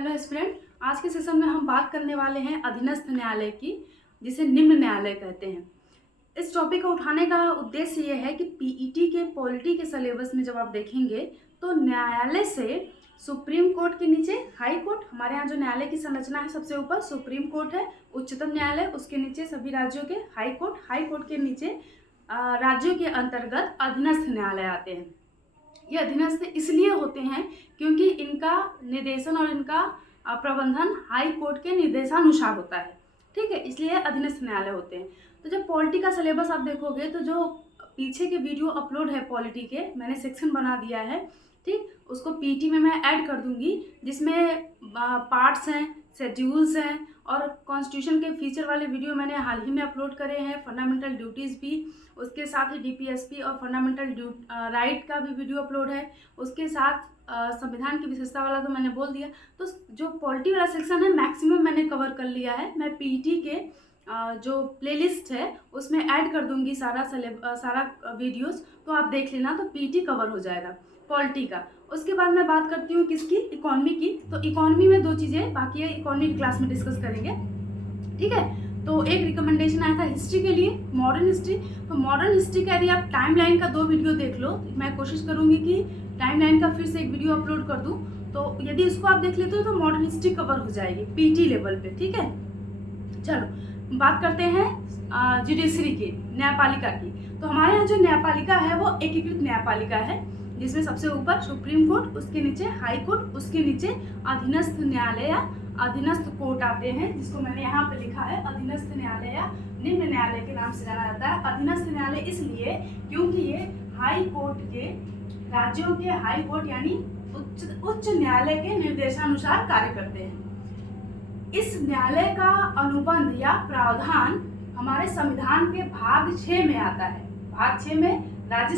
Hello student, आज के session में हम बात करने वाले हैं अधीनस्थ न्यायालय की, जिसे निम्न न्यायालय कहते हैं। इस टॉपिक को उठाने का उद्देश्य ये है कि पीईटी के पॉलिटी के सिलेबस में जब आप देखेंगे तो न्यायालय से सुप्रीम कोर्ट के नीचे हाई कोर्ट, हमारे यहाँ जो न्यायालय की संरचना है सबसे ऊपर सुप्रीम कोर्ट है, उच्चतम न्यायालय, उसके नीचे सभी राज्यों के हाई कोर्ट के नीचे राज्यों के अंतर्गत अधीनस्थ न्यायालय आते हैं। ये अधीनस्थ इसलिए होते हैं क्योंकि इनका निर्देशन और इनका प्रबंधन हाई कोर्ट के निर्देशानुसार होता है। ठीक है, इसलिए अधीनस्थ न्यायालय होते हैं। तो जब पॉलिटी का सिलेबस आप देखोगे तो जो पीछे के वीडियो अपलोड है पॉलिटी के, मैंने सेक्शन बना दिया है, ठीक, उसको पीटी में मैं ऐड कर दूंगी, जिसमें पार्ट्स हैं, शेड्यूल्स हैं और कॉन्स्टिट्यूशन के फीचर वाले वीडियो मैंने हाल ही में अपलोड करे हैं। फंडामेंटल ड्यूटीज़ भी, उसके साथ ही डीपीएसपी और फंडामेंटल राइट का भी वीडियो अपलोड है। उसके साथ संविधान की विशेषता वाला तो मैंने बोल दिया। तो जो पॉलिटी वाला सेक्शन है मैक्सिमम मैंने कवर कर लिया है। मैं पीटी के जो प्लेलिस्ट है उसमें ऐड कर दूंगी सारा वीडियोस, तो आप देख लेना, तो पीटी कवर हो जाएगा पॉलिटी का। उसके बाद मैं बात करती हूँ किसकी, इकोनॉमी की। तो इकोनॉमी में दो चीज़ें बाकी है, इकोनॉमी की क्लास में डिस्कस करेंगे। ठीक है, तो एक रिकमेंडेशन आया था हिस्ट्री के लिए, मॉडर्न हिस्ट्री। तो मॉडर्न हिस्ट्री का यदि आप टाइमलाइन का 2 वीडियो देख लो, मैं कोशिश करूँगी कि टाइमलाइन का फिर से एक वीडियो अपलोड कर दूँ, तो यदि इसको आप देख लेते हो तो मॉडर्न हिस्ट्री कवर हो जाएगी पीटी लेवल पे। ठीक है, चलो बात करते हैं जुडिशरी की, न्यायपालिका की। तो हमारे यहाँ जो न्यायपालिका है वो एकीकृत न्यायपालिका है, जिसमें सबसे ऊपर सुप्रीम कोर्ट, उसके नीचे हाई कोर्ट, उसके नीचे अधीनस्थ न्यायालय या अधीनस्थ कोर्ट आते हैं, जिसको मैंने यहाँ पे लिखा है अधीनस्थ न्यायालय या निम्न न्यायालय के नाम से जाना जाता है। अधीनस्थ न्यायालय इसलिए क्योंकि ये हाई कोर्ट के, राज्यों के हाई कोर्ट यानी उच्च न्यायालय के निर्देशानुसार कार्य करते हैं। इस न्यायालय का अनुबंध या प्रावधान हमारे संविधान के भाग 6 में आता है। भाग 6 में राज्य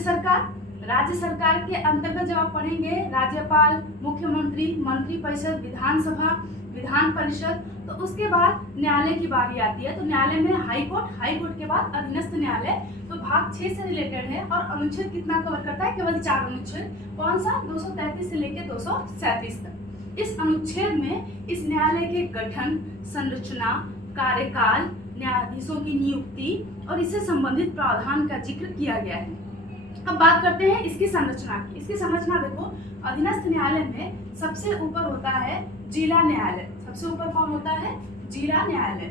सरकार के अंतर्गत जब आप पढ़ेंगे राज्यपाल, मुख्यमंत्री, मंत्रिपरिषद, विधानसभा, विधान परिषद, तो उसके बाद न्यायालय की बारी आती है। तो न्यायालय में हाई कोर्ट के बाद अधीनस्थ न्यायालय। तो भाग 6 से रिलेटेड है और अनुच्छेद कितना कवर करता है, केवल 4 अनुच्छेद। कौन सा, 233 से लेकर 237 तक। इस अनुच्छेद में इस न्यायालय के गठन, संरचना, कार्यकाल, न्यायाधीशों की नियुक्ति और इससे संबंधित प्रावधान का जिक्र किया गया है। अब बात करते हैं इसकी संरचना की। इसकी संरचना देखो, अधीनस्थ न्यायालय में सबसे ऊपर होता है जिला न्यायालय। सबसे ऊपर कौन होता है, जिला न्यायालय।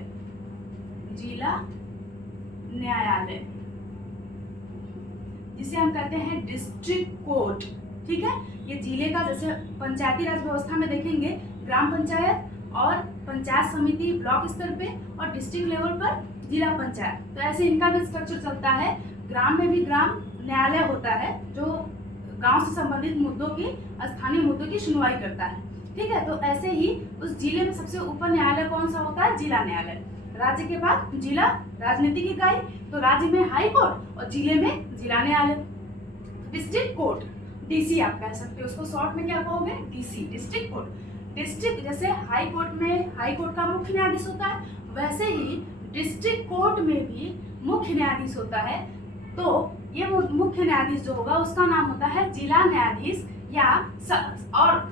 जिला न्यायालय जिसे हम कहते हैं डिस्ट्रिक्ट कोर्ट। ठीक है, ये जिले का, जैसे पंचायती राज व्यवस्था में देखेंगे ग्राम पंचायत और पंचायत समिति ब्लॉक स्तर पे और डिस्ट्रिक्ट लेवल पर जिला पंचायत, तो ऐसे इनका भी स्ट्रक्चर चलता है। ग्राम में भी ग्राम न्यायालय होता है जो गांव से संबंधित मुद्दों की, स्थानीय मुद्दों की सुनवाई करता है। ठीक है, तो ऐसे ही उस जिले में सबसे ऊपर न्यायालय कौन सा होता है, जिला न्यायालय। राज्य के बाद जिला राजनीतिक इकाई, तो राज्य में हाई कोर्ट और जिले में जिला न्यायालय। डिस्ट्रिक्ट कोर्ट, डीसी आप कह सकते हो, उसको शॉर्ट में क्या कहोगे, डीसी, डिस्ट्रिक्ट कोर्ट। डिस्ट्रिक्ट, जैसे हाई कोर्ट में हाई कोर्ट का मुख्य न्यायाधीश होता है, वैसे ही डिस्ट्रिक्ट कोर्ट में भी मुख्य न्यायाधीश होता है। तो ये मुख्य न्यायाधीश जो होगा उसका नाम होता है जिला न्यायाधीश और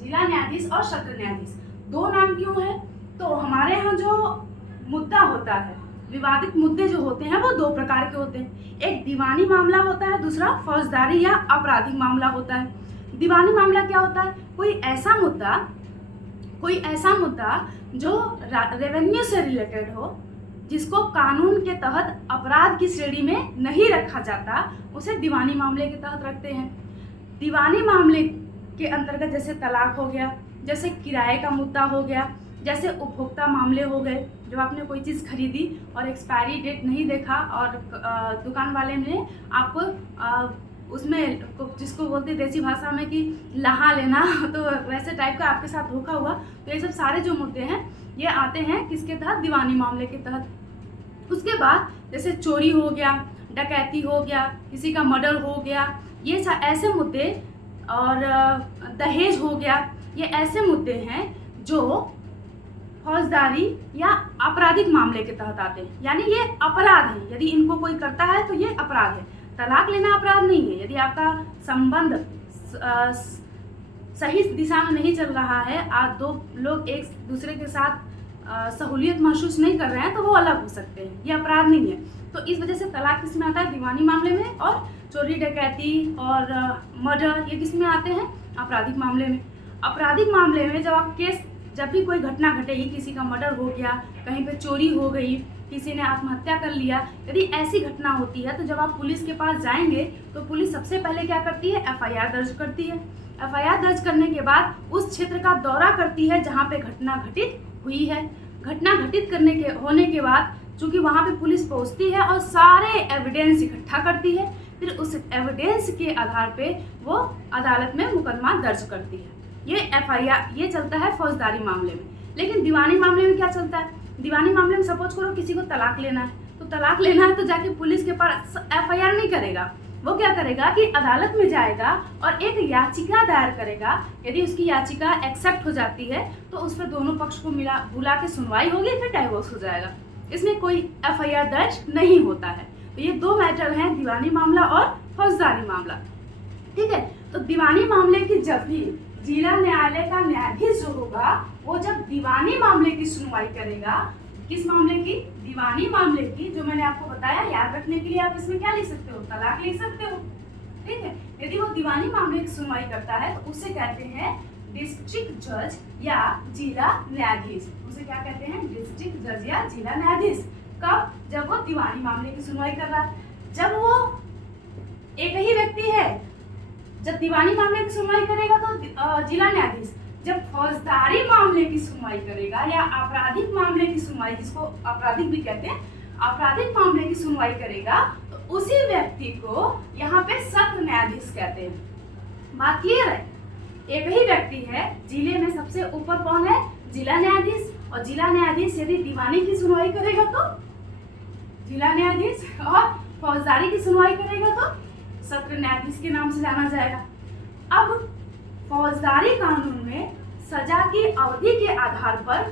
जिला न्यायाधीश और सत्र न्यायाधीश। 2 नाम क्यों है, तो हमारे यहाँ जो मुद्दा होता है, विवादित मुद्दे जो होते हैं वो 2 प्रकार के होते हैं। एक दीवानी मामला होता है, दूसरा फौजदारी या आपराधिक मामला होता है। दीवानी मामला क्या होता है, कोई ऐसा मुद्दा जो रेवेन्यू से रिलेटेड हो, जिसको कानून के तहत अपराध की श्रेणी में नहीं रखा जाता, उसे दीवानी मामले के तहत रखते हैं। दीवानी मामले के अंतर्गत जैसे तलाक हो गया, जैसे किराए का मुद्दा हो गया, जैसे उपभोक्ता मामले हो गए, जब आपने कोई चीज़ खरीदी और एक्सपायरी डेट नहीं देखा और दुकान वाले ने आपको उसमें, जिसको बोलते हैं देसी भाषा में कि लहा लेना, तो वैसे टाइप का आपके साथ धोखा हुआ, तो ये सब सारे जो मुद्दे हैं ये आते हैं किसके तहत, दीवानी मामले के तहत। उसके बाद जैसे चोरी हो गया, डकैती हो गया, किसी का मर्डर हो गया, ये ऐसे मुद्दे, और दहेज हो गया, ये ऐसे मुद्दे हैं जो फौजदारी या आपराधिक मामले के तहत आते हैं, यानी ये अपराध है। यदि इनको कोई करता है तो ये अपराध है। तलाक लेना अपराध नहीं है। यदि आपका संबंध सही दिशा में नहीं चल रहा है, आज दो लोग एक दूसरे के साथ सहूलियत महसूस नहीं कर रहे हैं, तो वो अलग हो सकते हैं, ये अपराध नहीं है। तो इस वजह से तलाक किस में आता है? दीवानी मामले में। और चोरी डकैती और मर्डर ये किस में आते हैं? आपराधिक मामले में। आपराधिक मामले में जब भी कोई घटना घटेगी, किसी का मर्डर हो गया, कहीं पे चोरी हो गई, किसी ने आत्महत्या कर लिया, यदि ऐसी घटना होती है तो जब आप पुलिस के पास जाएंगे तो पुलिस सबसे पहले क्या करती है? एफआईआर दर्ज करती है। एफआईआर दर्ज करने के बाद उस क्षेत्र का दौरा करती है जहाँ पे घटना घटित हुई है। घटना घटित होने के बाद चूंकि वहाँ पे पुलिस पहुँचती है और सारे एविडेंस इकट्ठा करती है, फिर उस एविडेंस के आधार पे वो अदालत में मुकदमा दर्ज करती है। ये एफआईआर ये चलता है फौजदारी मामले में। लेकिन दीवानी मामले में क्या चलता है? दीवानी मामले में सपोज करो किसी को तलाक लेना है, तो तलाक लेना है तो जाके पुलिस के पास एफआईआर नहीं करेगा, वो क्या करेगा कि अदालत में जाएगा और एक याचिका दायर करेगा। यदि उसकी याचिका एक्सेप्ट हो जाती है तो उस पर दोनों पक्ष को बुला के सुनवाई होगी, फिर डाइवोर्स हो जाएगा। इसमें कोई एफआईआर दर्ज नहीं होता है। तो ये दो मैटर हैं, दीवानी मामला और फौजदारी मामला। ठीक है, तो दीवानी मामले की जब भी जिला न्यायालय का न्यायाधीश जो होगा, वो जब दीवानी मामले की सुनवाई करेगा, किस मामले की? दीवानी मामले की, जो मैंने आपको बताया, याद रखने के लिए आप इसमें क्या लिख सकते हो? तलाक लिख सकते हो। ठीक है, यदि वो दीवानी मामले की सुनवाई करता है तो उसे कहते हैं डिस्ट्रिक्ट जज या जिला न्यायाधीश। उसे क्या कहते हैं? डिस्ट्रिक्ट जज या जिला न्यायाधीश। कब? जब वो दीवानी मामले की सुनवाई कर रहा है। जब वो एक ही व्यक्ति है, जब दीवानी मामले की सुनवाई करेगा तो जिला न्यायाधीश, जब फौजदारी मामले की सुनवाई करेगा या आपराधिक मामले की सुनवाई, जिसको आपराधिक भी कहते हैं, आपराधिक मामले की सुनवाई करेगा तो उसी व्यक्ति को यहाँ पे सत्र न्यायाधीश कहते हैं। बात क्लियर है? एक ही व्यक्ति है, जिले में सबसे ऊपर कौन है? जिला न्यायाधीश। और जिला न्यायाधीश यदि दीवानी की सुनवाई करेगा तो जिला न्यायाधीश, और फौजदारी की सुनवाई करेगा तो सत्र न्यायाधीश के नाम से जाना जाएगा। अब फौजदारी कानून में सजा की अवधि के आधार पर,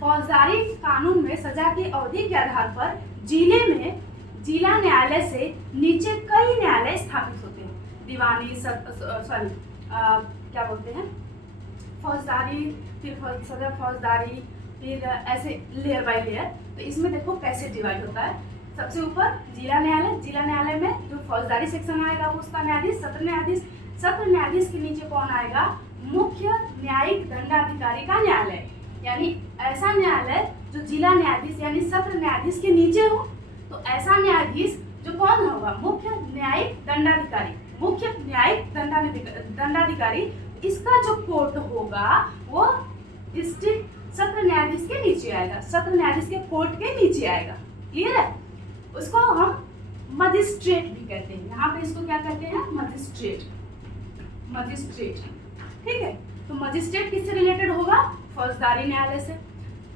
फौजदारी कानून में सजा की अवधि के आधार पर जिले में जिला न्यायालय से नीचे कई न्यायालय स्थापित होते हैं। दीवानी क्या बोलते हैं, फौजदारी, फिर सदर फौजदारी, फिर ऐसे लेयर बाय लेयर। तो इसमें देखो कैसे डिवाइड होता है। सबसे ऊपर जिला न्यायालय, जिला न्यायालय में जो फौजदारी सेक्शन आएगा वो उसका न्यायाधीश, सत्र न्यायाधीश। सत्र न्यायाधीश के नीचे कौन आएगा? मुख्य न्यायिक दंडाधिकारी का न्यायालय, यानी ऐसा न्यायालय जो जिला न्यायाधीश यानी सत्र न्यायाधीश के नीचे हो। तो ऐसा न्यायाधीश जो कौन होगा? मुख्य न्यायिक दंडाधिकारी। मुख्य न्यायिक दंडाधिकारी, इसका जो कोर्ट होगा वो डिस्ट्रिक्ट सत्र न्यायाधीश के नीचे आएगा, सत्र न्यायाधीश के कोर्ट के नीचे आएगा। क्लियर है? उसको हम मजिस्ट्रेट भी कहते हैं। यहाँ पे इसको क्या कहते हैं? मजिस्ट्रेट। मजिस्ट्रेट, ठीक है। तो मजिस्ट्रेट किससे रिलेटेड होगा? फौजदारी न्यायालय से।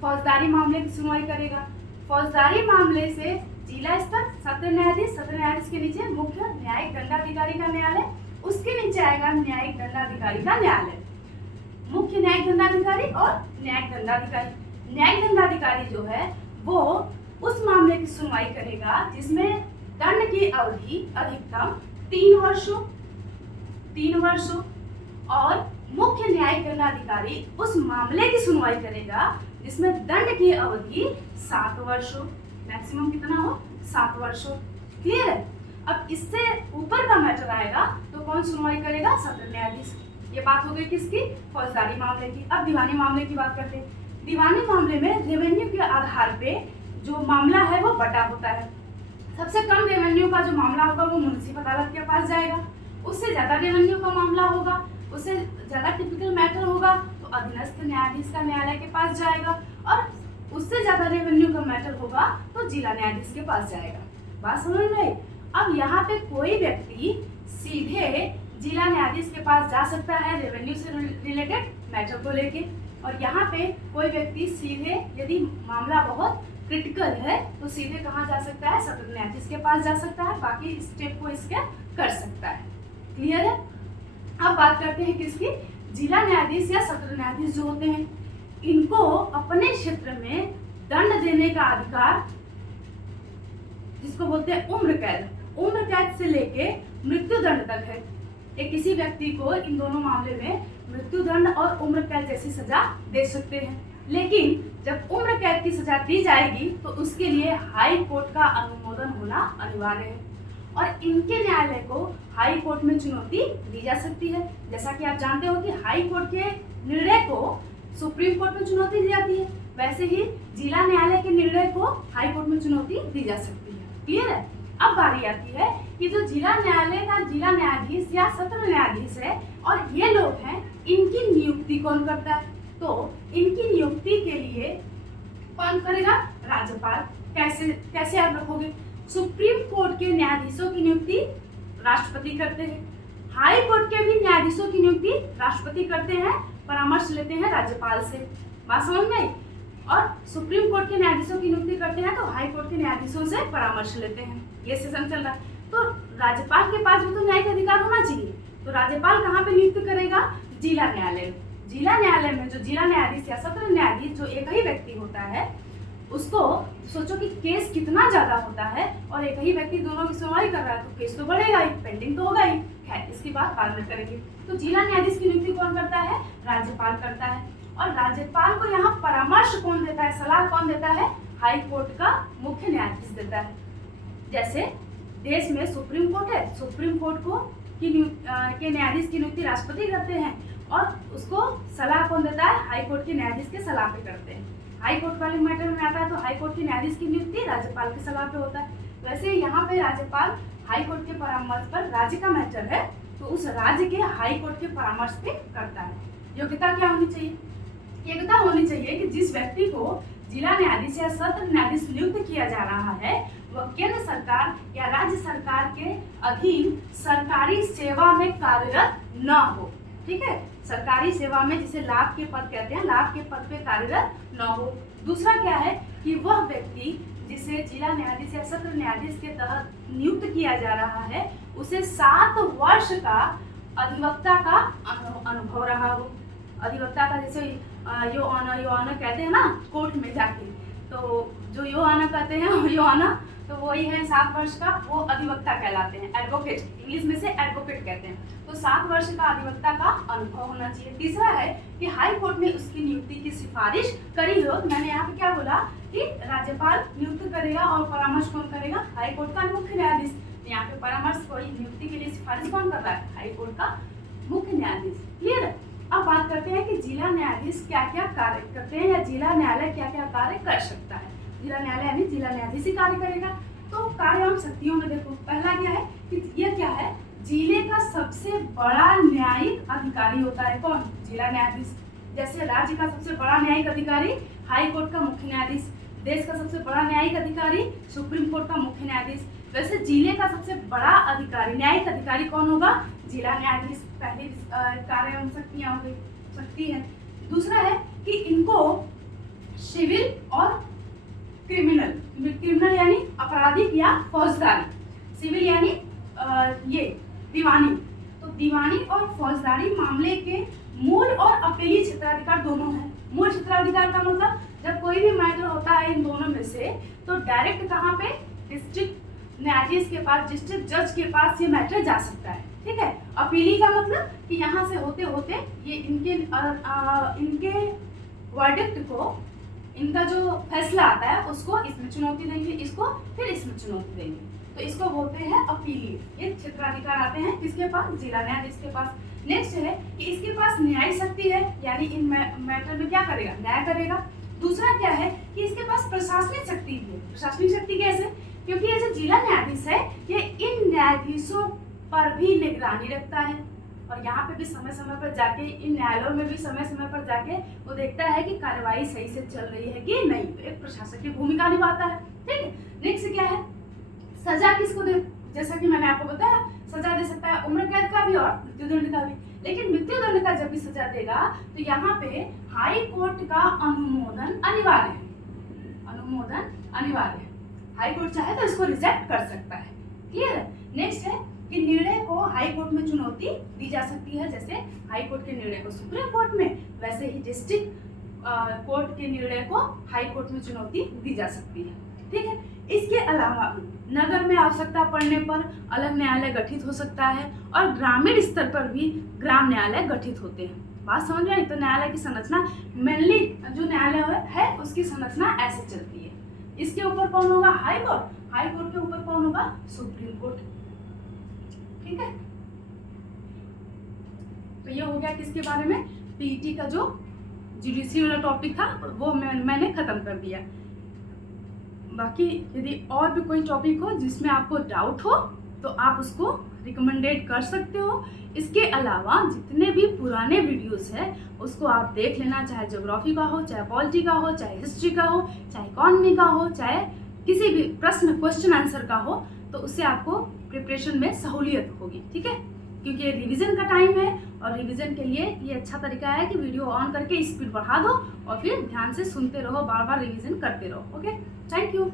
फौजदारी मामले की सुनवाई करेगा। फौजदारी मामले से जिला स्तर सत्र न्यायाधीश, सत्र न्यायाधीश के नीचे मुख्य न्यायिक दंडाधिकारी का न्यायालय, उसके नीचे आएगा न्यायिक दंडाधिकारी का न्यायालय। मुख्य न्यायिक दंडाधिकारी और न्यायिक दंडाधिकारी। न्यायिक दंडाधिकारी जो है वो उस मामले की सुनवाई करेगा जिसमें दंड की अवधि अधिकतम 3 वर्षों और मुख्य न्यायिक दंडाधिकारी उस मामले की सुनवाई करेगा जिसमें दंड की अवधि 7 वर्षों, मैक्सिमम कितना हो? 7 वर्षों। क्लियर है? अब इससे ऊपर का मैटर आएगा तो कौन सुनवाई करेगा? सत्र न्यायाधीश। ये बात हो गई किसकी? फौजदारी मामले की। अब दीवानी मामले की बात करते हैं। दीवानी मामले में रेवेन्यू के आधार पे जो मामला है वो बटा होता है। सबसे कम रेवेन्यू का जो मामला होगा वो मुंसिफ अदालत के पास जाएगा। उससे ज्यादा रेवेन्यू का मामला होगा, उससे ज्यादा टिपिकल मैटर होगा तो अधीनस्थ न्यायाधीश का न्यायालय के पास जाएगा, और उससे ज्यादा रेवेन्यू का मैटर होगा तो जिला न्यायाधीश के पास जाएगा। बात समझ में? अब यहाँ पे कोई व्यक्ति सीधे जिला न्यायाधीश के पास जा सकता है रेवेन्यू से रिलेटेड मैटर को लेके, और यहाँ पे कोई व्यक्ति सीधे, यदि मामला बहुत क्रिटिकल है तो सीधे कहाँ जा सकता है? सत्र न्यायाधीश के पास जा सकता है, बाकी स्टेप को इसके कर सकता है। क्लियर है? अब बात करते हैं किसकी? जिला न्यायाधीश या सत्र न्यायाधीश जो होते हैं, इनको अपने क्षेत्र में दंड देने का अधिकार, जिसको बोलते हैं उम्र कैद से लेके मृत्यु दंड तक है। एक किसी व्यक्ति को इन दोनों मामले में मृत्युदंड और उम्र कैद जैसी सजा दे सकते हैं। लेकिन जब उम्र कैद की सजा दी जाएगी तो उसके लिए हाई कोर्ट का अनुमोदन होना अनिवार्य है और इनके न्यायालय को हाई कोर्ट में चुनौती दी जा सकती है। जैसा कि आप जानते हो कि हाई कोर्ट के निर्णय को सुप्रीम कोर्ट में चुनौती दी जाती है, वैसे ही जिला न्यायालय के निर्णय को हाई कोर्ट में चुनौती दी जा सकती है। क्लियर है? अब बारी आती है कि जो जिला न्यायालय का जिला न्यायाधीश या सत्र न्यायाधीश है और ये लोग हैं, इनकी नियुक्ति कौन करता है? तो इनकी नियुक्ति के लिए कौन करेगा? राज्यपाल। कैसे याद रखोगे? सुप्रीम कोर्ट के न्यायाधीशों की नियुक्ति राष्ट्रपति करते हैं, हाई कोर्ट के भी न्यायाधीशों की नियुक्ति राष्ट्रपति करते हैं, परामर्श लेते हैं राज्यपाल से। बात समझ में आई? और सुप्रीम कोर्ट के न्यायाधीशों की नियुक्ति करते हैं तो हाई कोर्ट के न्यायाधीशों से परामर्श लेते हैं। ये सेशन चल रहा है तो राज्यपाल के पास भी तो न्यायिक अधिकार होना चाहिए। तो राज्यपाल कहाँ पे नियुक्त करेगा? जिला न्यायालय। जिला न्यायालय में जो जिला न्यायाधीश या सत्र न्यायाधीश जो एक ही व्यक्ति होता है, उसको सोचो कि केस कितना ज्यादा होता है और एक ही व्यक्ति दोनों की सुनवाई कर रहा है तो केस तो बढ़ेगा ही, पेंडिंग तो होगा ही। खैर, इसकी बात बाद में करेंगे। तो जिला न्यायाधीश की नियुक्ति कौन करता है? राज्यपाल करता है। और राज्यपाल को यहाँ परामर्श कौन देता है, सलाह कौन देता है? हाई कोर्ट का मुख्य न्यायाधीश देता है। जैसे देश में सुप्रीम कोर्ट है, सुप्रीम कोर्ट को के न्यायाधीश की नियुक्ति राष्ट्रपति करते हैं और उसको सलाह कौन देता है? हाई कोर्ट के न्यायाधीश के सलाह पे करते हैं। हाई कोर्ट वाले मैटर में आता है तो हाई कोर्ट के न्यायाधीश की नियुक्ति राज्यपाल की सलाह पे होता है। वैसे यहाँ पे राज्यपाल हाई कोर्ट के परामर्श पर, राज्य का मैटर है तो उस राज्य के हाई कोर्ट के परामर्श पे करता है। योग्यता क्या होनी चाहिए? योग्यता होनी चाहिए कि जिस व्यक्ति को जिला न्यायाधीश या सत्र न्यायाधीश नियुक्त किया जा रहा है वह केंद्र सरकार या राज्य सरकार के अधीन सरकारी सेवा में कार्यरत न हो। ठीक है? सरकारी सेवा में जिसे लाभ के पद कहते हैं, लाभ के पद पे कार्यरत न हो। दूसरा क्या है कि वह व्यक्ति जिसे जिला न्यायाधीश या सत्र न्यायाधीश के तहत नियुक्त किया जा रहा है उसे 7 वर्ष का अधिवक्ता का अनुभव रहा हो। अधिवक्ता का जैसे यो ऑनर कहते हैं ना कोर्ट में जाके, तो जो यो ऑनर कहते हैं यो ऑनर तो वही है 7 वर्ष का, वो अधिवक्ता कहलाते हैं। एडवोकेट, इंग्लिश में से एडवोकेट कहते हैं। तो 7 वर्ष का अधिवक्ता का अनुभव होना चाहिए। तीसरा है कि हाई कोर्ट ने उसकी नियुक्ति की सिफारिश करी हो। मैंने यहाँ पे क्या बोला कि राज्यपाल नियुक्त करेगा और परामर्श कौन करेगा? हाई कोर्ट का मुख्य न्यायाधीश। यहाँ पे परामर्श कोई नियुक्ति के लिए सिफारिश कौन कर रहा है? हाई कोर्ट का मुख्य न्यायाधीश। क्लियर है? अब बात करते हैं कि जिला न्यायाधीश क्या क्या कार्य करते हैं या जिला न्यायालय क्या क्या कार्य कर सकता है। जिला न्यायालय यानी जिला न्यायाधीश ही कार्य करेगा। तो कार्य एवं शक्तियों में देखो, पहला क्या है कि ये क्या है? जिले का सबसे बड़ा न्यायिक अधिकारी होता है। कौन? जिला न्यायाधीश। जैसे राज्य का सबसे बड़ा न्यायिक अधिकारी हाई कोर्ट का मुख्य न्यायाधीश, देश का सबसे बड़ा न्यायिक अधिकारी सुप्रीम कोर्ट का मुख्य न्यायाधीश। वैसे जिले का सबसे बड़ा अधिकारी, न्यायिक अधिकारी कौन होगा? जिला न्यायाधीश। पहली कार्य एवं शक्तियां हो गई, शक्ति है। दूसरा है कि इनको सिविल और क्रिमिनल यानी आपराधिक या फौजदारी, सिविल यानी ये दीवानी, तो दीवानी और फौजदारी मामले के मूल और अपीली क्षेत्राधिकार दोनों है। मूल क्षेत्राधिकार का मतलब जब कोई भी मैटर होता है इन दोनों में से तो डायरेक्ट कहाँ पे? डिस्ट्रिक्ट न्यायाधीश के पास, डिस्ट्रिक्ट जज के पास ये मैटर जा सकता है। ठीक है? अपीली का मतलब कि यहाँ से होते होते ये इनके वर्डिक्ट को, इनका जो फैसला आता है उसको इसमें चुनौती देंगे, इसको फिर इसमें चुनौती देंगे, तो इसको बोलते हैं अपीली। ये क्षेत्राधिकार आते हैं किसके पास? जिला न्यायाधीश के पास। नेक्स्ट है कि इसके पास न्यायिक शक्ति है, यानी इन मैटर में क्या करेगा? न्याय करेगा। दूसरा क्या है कि इसके पास प्रशासनिक शक्ति भी है। प्रशासनिक शक्ति कैसे? क्योंकि ये जो जिला न्यायाधीश है ये इन न्यायाधीशों पर भी निगरानी रखता है और यहाँ पे भी समय समय पर जाके, इन न्यायालयों में भी समय समय पर जाके वो देखता है कि कार्रवाई सही से चल रही है कि नहीं। तो एक प्रशासक की भूमिका निभाता है। ठीक है? नेक्स्ट क्या है? सजा किसको दे? जैसा कि मैंने आपको बताया, सजा दे सकता है उम्र कैद का भी और मृत्युदंड का भी। लेकिन मृत्युदंड का जब भी सजा देगा तो यहाँ पे हाई कोर्ट का अनुमोदन अनिवार्य है। अनुमोदन अनिवार्य है। हाई कोर्ट चाहे तो इसको रिजेक्ट कर सकता है। क्लियर है? नेक्स्ट है कि निर्णय को हाई कोर्ट में चुनौती दी जा सकती है। जैसे हाई कोर्ट के निर्णय को सुप्रीम कोर्ट में, वैसे ही डिस्ट्रिक्ट कोर्ट के निर्णय को हाई कोर्ट में चुनौती दी जा सकती है। ठीक है? इसके अलावा नगर में आवश्यकता पड़ने पर अलग न्यायालय गठित हो सकता है और ग्रामीण स्तर पर भी ग्राम न्यायालय गठित होते हैं। बात समझ में आई। तो न्यायालय की संरचना मेनली जो न्यायालय है उसकी संरचना ऐसे चलती है। इसके ऊपर कौन होगा? High court. हाई कोर्ट के ऊपर कौन होगा? Supreme court. ठीक है, तो ये हो गया किसके बारे में? पीईटी का जो जुडिशरी वाला टॉपिक था वो मैंने खत्म कर दिया। बाकी यदि और भी कोई टॉपिक हो जिसमें आपको डाउट हो तो आप उसको रिकमेंडेड कर सकते हो। इसके अलावा जितने भी पुराने वीडियोस है उसको आप देख लेना, चाहे ज्योग्राफी का हो, चाहे पॉलिटी का हो, चाहे हिस्ट्री का हो, चाहे इकोनॉमी का हो, चाहे किसी भी प्रश्न क्वेश्चन आंसर का हो, तो उससे आपको प्रिपरेशन में सहूलियत होगी। ठीक है, क्योंकि रिवीजन का टाइम है और रिवीजन के लिए ये अच्छा तरीका है कि वीडियो ऑन करके स्पीड बढ़ा दो और फिर ध्यान से सुनते रहो, बार बार रिवीजन करते रहो। Okay, thank you.